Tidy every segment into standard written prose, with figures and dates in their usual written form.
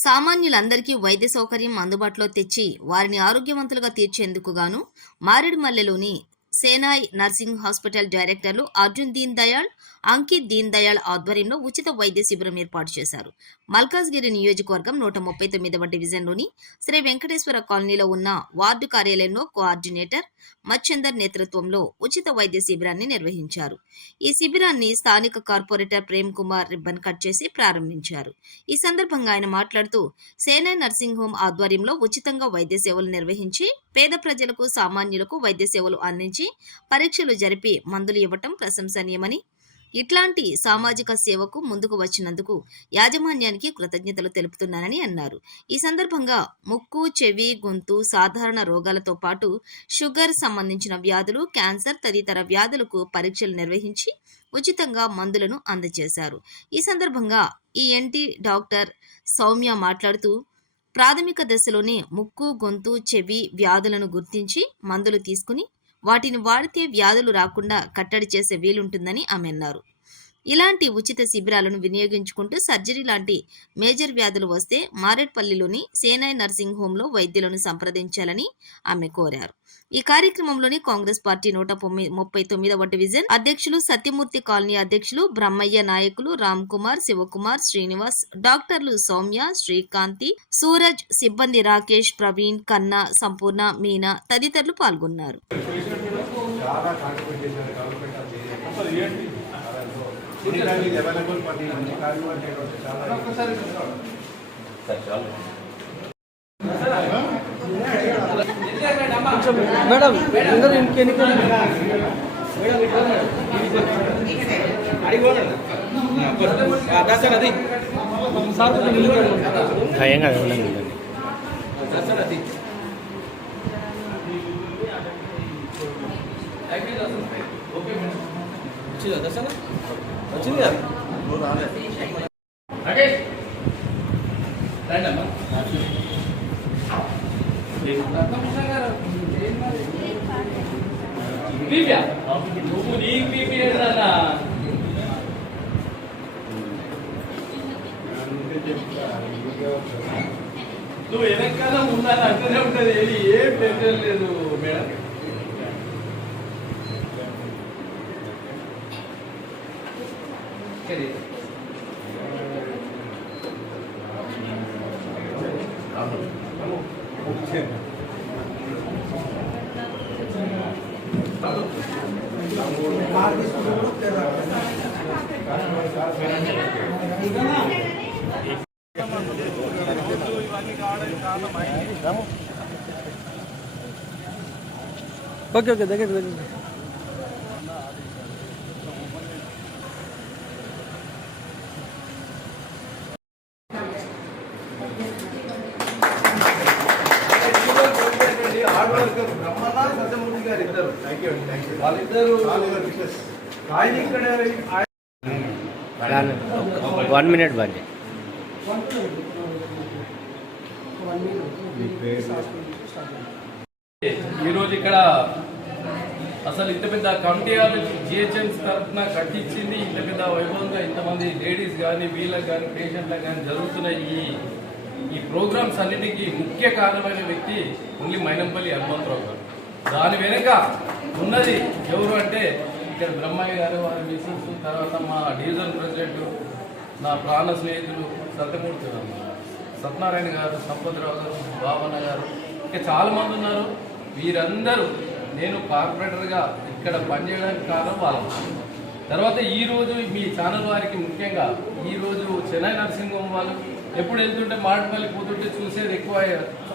సామాన్యులందరికీ వైద్య సౌకర్యం అందుబాటులో తెచ్చి వారిని ఆరోగ్యవంతులుగా తీర్చేందుకు గాను మారేడుమల్లెలోని సేనాయ్ నర్సింగ్ హాస్పిటల్ డైరెక్టర్లు అర్జున్ దీన్ దయాళ్, అంకిత్ దీన్ దయాళ్ ఆధ్వర్యంలో ఉచిత వైద్య శిబిరం ఏర్పాటు చేశారు. మల్కాజ్గిరి నియోజకవర్గం 139వ డివిజన్లోని శ్రీ వెంకటేశ్వర కాలనీలో ఉన్న వార్డు కార్యాలయంలో కోఆర్డినేటర్ మచ్చందర్ నేతృత్వంలో ఉచిత వైద్య శిబిరాన్ని నిర్వహించారు. ఈ శిబిరాన్ని స్థానిక corporator Prem Kumar ribbon cut చేసి ప్రారంభించారు. ఈ సందర్భంగా ఆయన మాట్లాడుతూ సేనాయ్ నర్సింగ్ హోమ్ ఆధ్వర్యంలో ఉచితంగా వైద్య సేవలు నిర్వహించి పేద ప్రజలకు, సామాన్యులకు వైద్య సేవలు అందించి పరీక్షలు జరిపి మందులు ఇవ్వటం ప్రశంసనీయమని, ఇట్లాంటి సామాజిక సేవకు ముందుకు వచ్చినందుకు యాజమాన్యానికి కృతజ్ఞతలు తెలుపుతున్నానని అన్నారు. ఈ సందర్భంగా ముక్కు, చెవి, గొంతు సాధారణ రోగాలతో పాటు షుగర్ సంబంధించిన వ్యాధులు, క్యాన్సర్ తదితర వ్యాధులకు పరీక్షలు నిర్వహించి ఉచితంగా మందులను అందజేశారు. ఈ సందర్భంగా ఈఎన్టీ డాక్టర్ సౌమ్య మాట్లాడుతూ ప్రాథమిక దశలోనే ముక్కు, గొంతు, చెవి వ్యాధులను గుర్తించి మందులు తీసుకుని వాటిని వాడితే వ్యాధులు రాకుండా కట్టడి చేసే వీలుంటుందని ఆమె అన్నారు. ఇలాంటి ఉచిత శిబిరాలను వినియోగించుకుంటూ సర్జరీ లాంటి మేజర్ వ్యాధులు వస్తే మారేడ్పల్లిలోని సేనాయ్ నర్సింగ్ హోంలో వైద్యులను సంప్రదించాలని ఆమె కోరారు. ఈ కార్యక్రమంలోని కాంగ్రెస్ పార్టీ 139వ డివిజన్ అధ్యక్షులు, సత్యమూర్తి కాలనీ అధ్యక్షులు బ్రహ్మయ్య, నాయకులు రామ్ కుమార్, శివకుమార్, శ్రీనివాస్, డాక్టర్లు సౌమ్య, శ్రీకాంతి, సూరజ్, సిబ్బంది రాకేష్, ప్రవీణ్, కన్నా, సంపూర్ణ, మీనా తదితరులు పాల్గొన్నారు. మేడం అందరూ ఇంకెన్ని సార్ భయంగా ఉండండి. వచ్చింది కదా నువ్వు నీకు బీపీ ఏదన్నా నువ్వు వెనకాల ఉండాలి, అట్లనే ఉంటుంది. ఏది ఏం టెన్షన్ లేదు మేడం. ఓకే ఓకే దగ్గర సత్యమూర్తి గారు ఇద్దరు, వాళ్ళిద్దరు 1 minute బండి. ఈరోజు ఇక్కడ అసలు ఇంత పెద్ద కమిటీ జిహెచ్ఎంసీ తరఫున కట్టించింది, ఇంత పెద్ద వైభవంగా ఇంతమంది లేడీస్ కానీ, వీళ్ళకి కానీ, పేషెంట్లకు కానీ జరుగుతున్న ఈ ప్రోగ్రామ్స్ అన్నిటికీ ముఖ్య కారణమైన వ్యక్తి ఓన్లీ మైనంపల్లి హనుమంతరావు గారు. దాని వెనుక ఉన్నది ఎవరు అంటే ఇక్కడ బ్రహ్మయ్య గారు, వారి మిసెస్, తర్వాత మా డివిజన్ ప్రెసిడెంట్, నా ప్రాణ స్నేహితులు సత్యనారాయణ గారు, సంపత్రావు గారు, బాబన్న గారు, ఇంకా చాలామంది ఉన్నారు. వీరందరూ నేను కార్పొరేటర్గా ఇక్కడ పనిచేయడానికి కారణం వాళ్ళు. తర్వాత ఈరోజు మీ ఛానల్ వారికి ముఖ్యంగా ఈరోజు చెన్నై నర్సింగ్ హోమ్ వాళ్ళు ఎప్పుడు వెళ్తుంటే మారేడుమల్లి పోతుంటే చూసేది ఎక్కువ.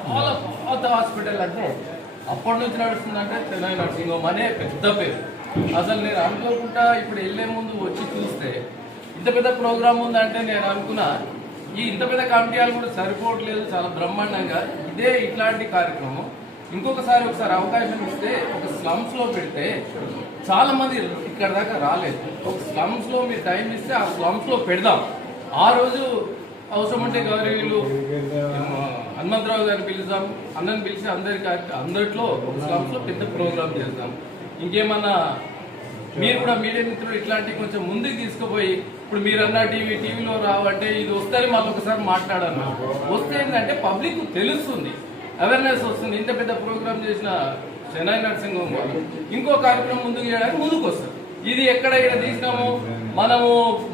చాలా పాత హాస్పిటల్ అంటే అప్పటి నుంచి నడుస్తుందంటే చెన్నై నర్సింగ్ హోమ్ అనే పెద్ద పేరు. అసలు నేను అనుకోకుండా ఇప్పుడు వెళ్ళే ముందు వచ్చి చూస్తే ఇంత పెద్ద ప్రోగ్రామ్ ఉందంటే నేను అనుకున్నా ఇంత పెద్ద కమిటీలు కూడా సరిపోవట్లేదు, చాలా బ్రహ్మాండంగా ఇదే ఇట్లాంటి కార్యక్రమం ఒకసారి అవకాశం ఇస్తే ఒక స్లమ్స్లో పెడితే చాలా మంది ఇక్కడ దాకా రాలేదు. ఒక స్లమ్స్లో మీరు టైం ఇస్తే ఆ స్లమ్స్లో పెడదాం. ఆ రోజు అవసరం ఉంటే గౌరవీయులు హనుమంతరావు గారిని పిలుస్తాం, అన్నని పిలిచి అందరిలో ఒక స్లమ్స్లో పెద్ద ప్రోగ్రామ్ చేద్దాం. ఇంకేమన్నా మీరు కూడా మీడియా మిత్రులు ఇట్లాంటివి కొంచెం ముందుకు తీసుకుపోయి ఇప్పుడు మీరన్నా టీవీలో రావంటే ఇది వస్తే మాకు ఒకసారి మాట్లాడాను. వస్తే ఏంటంటే పబ్లిక్ తెలుస్తుంది, అవేర్నెస్ వస్తుంది. ఇంత పెద్ద ప్రోగ్రామ్ చేసిన సెనాయి నర్సింగ్ హోమ్ వాళ్ళు ఇంకో కార్యక్రమం ముందుకు చేయడానికి ముందుకు వస్తారు. ఇది ఎక్కడ తీసినాము, మనము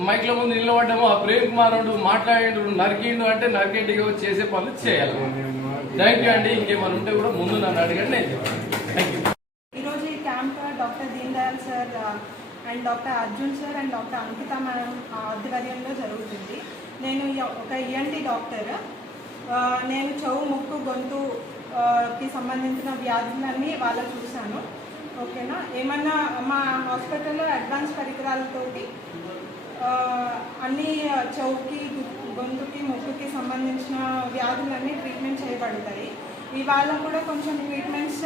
మైక్ల ముందు నిలబడ్డాము, ఆ ప్రేమ్ కుమార్ మాట్లాడిండు, నరికిండు అంటే నరికేటిగా చేసే పనులు చేయాలి. థ్యాంక్ యూ అండి. ఇంకేమైనా ఉంటే కూడా ముందు నన్ను అడగండి, నేను చెప్తాను. Thank you. ఈరోజు ఈ camp doctor Deen Dayal sir and doctor Arjun sir and doctor Ankita madam ఆధ్వర్యంలో జరుగుతుంది. నేను ఒక ఈఎన్టీ డాక్టర్. నేను చెవు, ముక్కు, గొంతుకి సంబంధించిన వ్యాధులన్నీ వాళ్ళ చూశాను. ఓకేనా, ఏమన్నా మా హాస్పిటల్లో అడ్వాన్స్ పరికరాలతోటి అన్ని చెవుకి, గొంతుకి, ముక్కుకి సంబంధించిన వ్యాధులన్నీ ట్రీట్మెంట్ చేయబడతాయి. ఇవాళ కూడా కొంచెం ట్రీట్మెంట్స్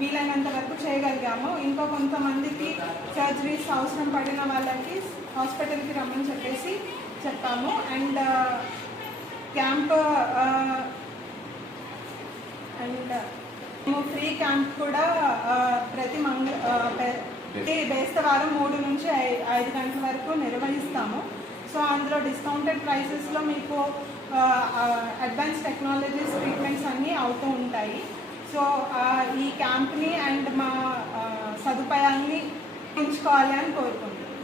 వీలైనంత వరకు చేయగలిగాము. ఇంకో కొంతమందికి సర్జరీస్ అవసరం పడిన వాళ్ళకి హాస్పిటల్కి రమ్మని చెప్పాము. అండ్ క్యాంప్ అండ్ మేము ఫ్రీ క్యాంప్ కూడా ప్రతి బేస్తవారం 3 నుంచి 5 గంటల వరకు నిర్వహిస్తాము. సో అందులో డిస్కౌంటెడ్ ప్రైసెస్లో మీకు అడ్వాన్స్ టెక్నాలజీస్ ట్రీట్మెంట్స్ అన్నీ అవుతూ ఉంటాయి. సో ఈ క్యాంప్ని అండ్ మా సదుపాయాన్ని ఉంచుకోవాలి అని కోరుకుంటున్నాను.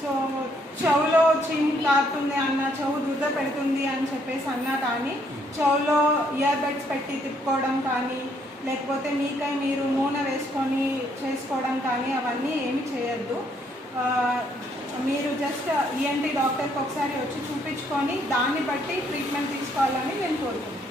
సో చెవులో చీము కారుతుంది అన్న, చెవు దురద పెడుతుంది అని చెప్పేసి అన్నా కానీ, చెవులో ఇయర్ బడ్స్ పెట్టి తిప్పుకోవడం కానీ, లేకపోతే మీకై మీరు నూనె వేసుకొని చేసుకోవడం కానీ అవన్నీ ఏమి చేయొద్దు. మీరు జస్ట్ ఈఎన్టీ డాక్టర్కి ఒకసారి వచ్చి చూపించుకొని దాన్ని బట్టి ట్రీట్మెంట్ తీసుకోవాలని నేను కోరుకుంటున్నాను.